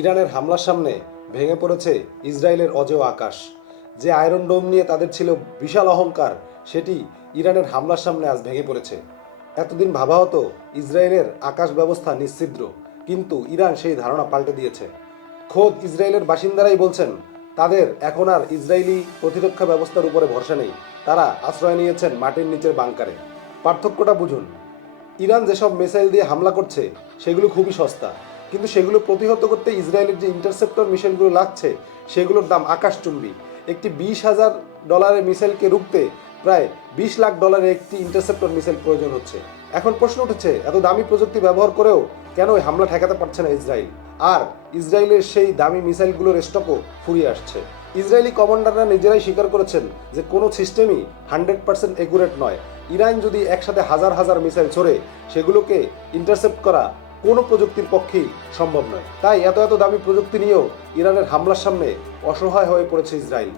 ইরানের হামলার সামনে ভেঙে পড়েছে ইসরায়েলের অজেয় আকাশ। যে আয়রন ডোম নিয়ে তাদের ছিল বিশাল অহংকার, সেটি ইরানের হামলার সামনে আজ ভেঙে পড়েছে। এতদিন ভাবা হতো ইসরায়েলের আকাশ ব্যবস্থা নিশ্ছিদ্র, কিন্তু ইরান সেই ধারণা পাল্টে দিয়েছে। খোদ ইসরায়েলের বাসিন্দারাই বলছেন তাদের এখন আর ইসরায়েলি প্রতিরক্ষা ব্যবস্থার উপরে ভরসা নেই, তারা আশ্রয় নিয়েছেন মাটির নিচের বাংকারে। পার্থক্যটা বুঝুন, ইরান যেসব মিসাইল দিয়ে হামলা করছে সেগুলো খুবই সস্তা, কিন্তু সেগুলো প্রতিহত করতে ইসরায়েলের যে ইন্টারসেপ্টর মিসাইলগুলো লাগছে সেগুলোর দাম আকাশচুম্বী। একটি $20,000 মিসাইলকে রুখতে প্রায় $20 লাখ একটি ইন্টারসেপ্টর মিসাইল প্রয়োজন হচ্ছে। এখন প্রশ্ন উঠেছে, এত দামি প্রযুক্তি ব্যবহার করেও কেন এই হামলা ঠেকাতে পারছে না ইসরায়েল? আর ইসরায়েলের সেই দামি মিসাইলগুলোর স্টকও ফুরিয়ে আসছে। ইসরায়েলি কমান্ডাররা নিজেরাই স্বীকার করেছেন যে কোনো সিস্টেমই 100% একুরেট নয়। ইরান যদি একসাথে হাজার হাজার মিসাইল ছোড়ে, সেগুলোকে ইন্টারসেপ্ট করা কোনো প্রযুক্তির পক্ষেই সম্ভব নয়। তাই এত এত দামি প্রযুক্তি নিয়েও ইরানের হামলার সামনে অসহায় হয়ে পড়েছে ইসরায়েল।